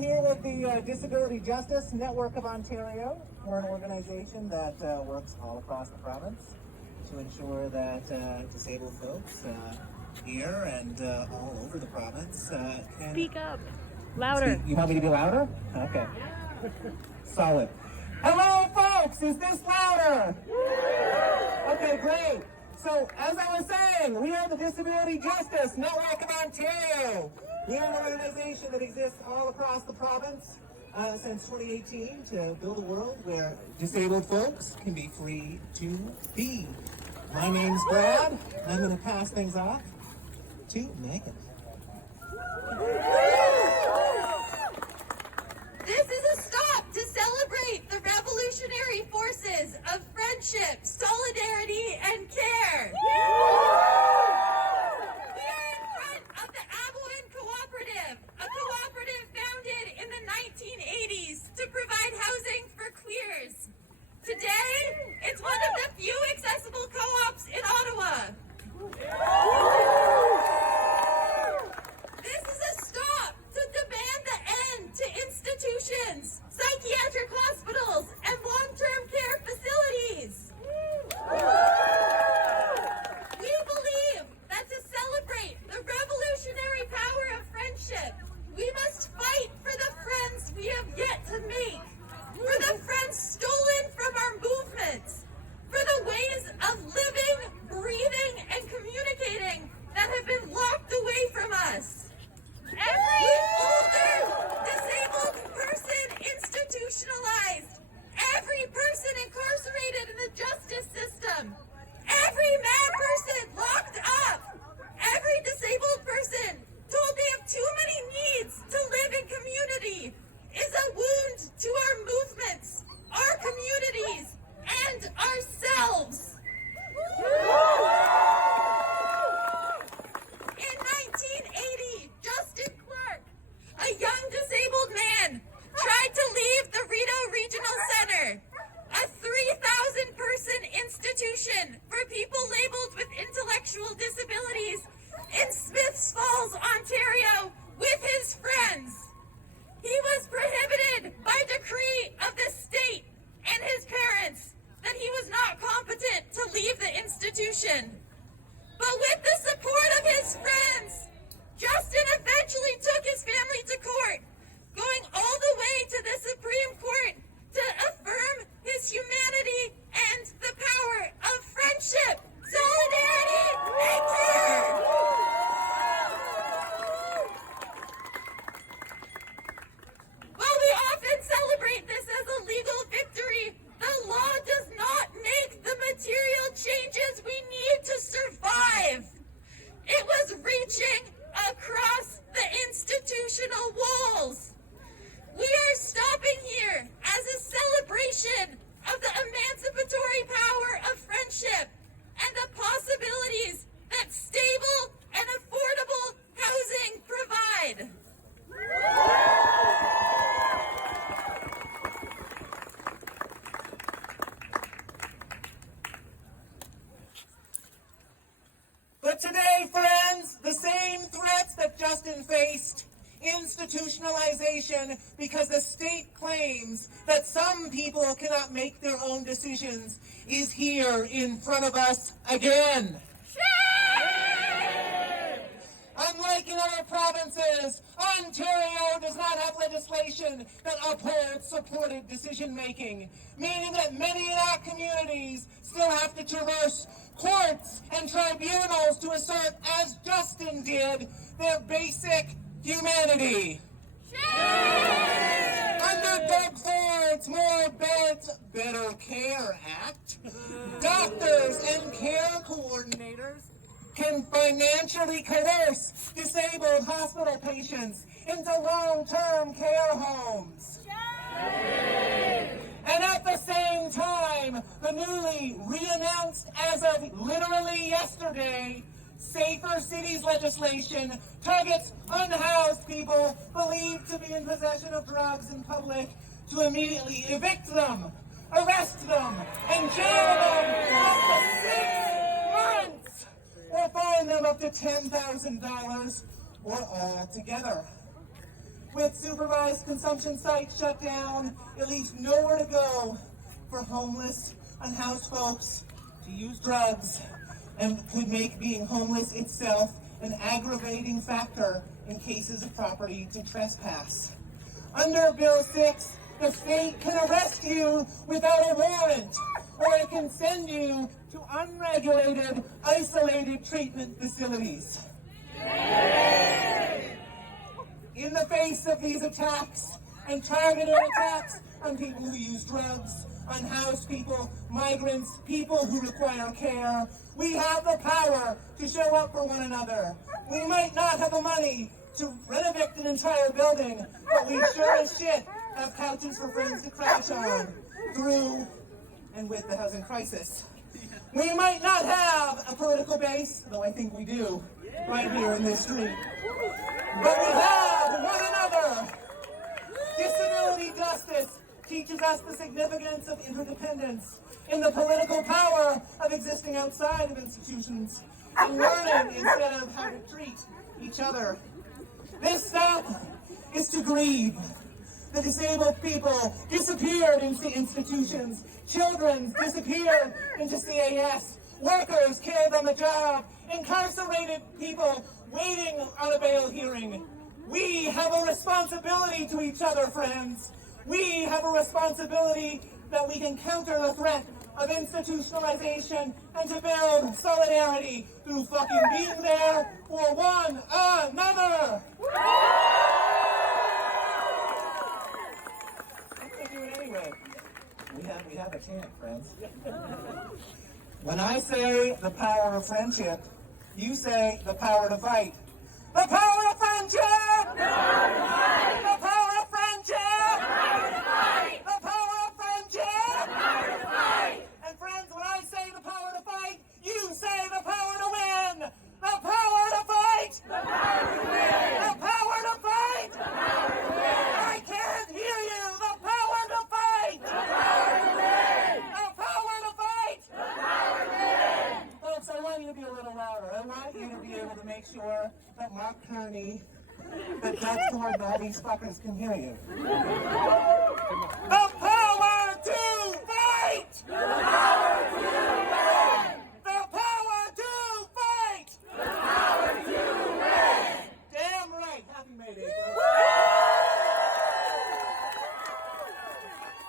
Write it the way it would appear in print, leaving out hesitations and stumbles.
here with the Disability Justice Network of Ontario. We're an organization that works all across the province to ensure that disabled folks here and all over the province can... Speak up. Louder. You want me to be louder? Okay. Solid. Hello, folks! Is this louder? Okay, great. So, as I was saying, we are the Disability Justice Network of Ontario. We are an organization that exists all across the province since 2018 to build a world where disabled folks can be free to be. My name's Brad. I'm going to pass things off to Megan. This is a stop to celebrate the revolutionary forces of friendship, solidarity, and care. We are in front of the Aboyne Cooperative, a cooperative founded in the 1980s to provide housing for queers. Today, it's one of the few accessible co-ops in Ottawa. This is a stop to demand the end to institutions, psychiatric hospitals, and long-term care facilities. We believe that to celebrate the revolutionary power of friendship, we must fight for the friends we have yet to make, for the friends stolen from our movements, for the ways of living, breathing, and communicating that have been locked away from us. Every older, disabled person institutionalized, every person incarcerated in the justice system, every mad person locked up, every disabled person told they have too many needs to live in community is a wound to our movements, our communities, and ourselves. In 1980, Justin Clark, a young disabled man, tried to leave the Rideau Regional Center, a 3,000-person institution for people labeled with intellectual disabilities in Smiths Falls, Ontario, with his friends. He was prohibited by decree of the state and his parents that he was not competent to leave the institution. But with the support of his friends, Justin eventually took his family to court, going all the way to the Supreme Court to affirm his humanity and the power of friendship, solidarity, and care. While we often celebrate this as a legal victory, the law does not make the material changes we need to survive. It was reaching across the institutional walls. We are stopping here as a celebration of the emancipatory power of friendship and the possibilities that stable and affordable housing provide. But today, friends, the same threats that Justin faced, institutionalization because the state claims that some people cannot make their own decisions, is here in front of us again. Unlike in other provinces, Ontario does not have legislation that upholds supported decision-making, meaning that many in our communities still have to traverse courts and tribunals to assert, as Justin did, their basic humanity. Under Doug Ford's More Beds, Better Care Act, doctors and care coordinators can financially coerce disabled hospital patients into long-term care homes. And at the same time, the newly re-announced as of literally yesterday, Safer Cities legislation targets unhoused people believed to be in possession of drugs in public to immediately evict them, arrest them, and jail them for up to 6 months, or fine them up to $10,000 or all together. With supervised consumption sites shut down, it leaves nowhere to go for homeless, unhoused folks to use drugs, and could make being homeless itself an aggravating factor in cases of property to trespass. Under Bill 6, the state can arrest you without a warrant, or it can send you to unregulated, isolated treatment facilities. In the face of these attacks and targeted attacks on people who use drugs, unhoused people, migrants, people who require care, we have the power to show up for one another. We might not have the money to renovate an entire building, but we sure as shit have couches for friends to crash on through and with the housing crisis. We might not have a political base, though I think we do, right here in this street. But we have one another. Disability justice teaches us the significance of interdependence in the political power of existing outside of institutions and learning instead of how to treat each other. This step is to grieve. The disabled people disappeared into institutions. Children disappeared into CAS. Workers killed on the job. Incarcerated people waiting on a bail hearing. We have a responsibility to each other, friends. We have a responsibility that we can counter the threat of institutionalization and to build solidarity through fucking being there for one another. I'm gonna do it anyway. We have a chant, friends. When I say the power of friendship, you say the power to fight. The power of friendship! The power to fight! The power of friendship! The power to fight! The power of friendship! The power to fight! And friends, when I say the power to fight, you say the power to win! The power to fight! The power to win! The power to fight! The power to win! I can't hear you! The power to fight! The power to win! The power to fight! The power to win! Folks, I want you to be a little louder. I want you to be able to make sure that Mark Kearney, that Doug Ford, and all these fuckers can hear you. The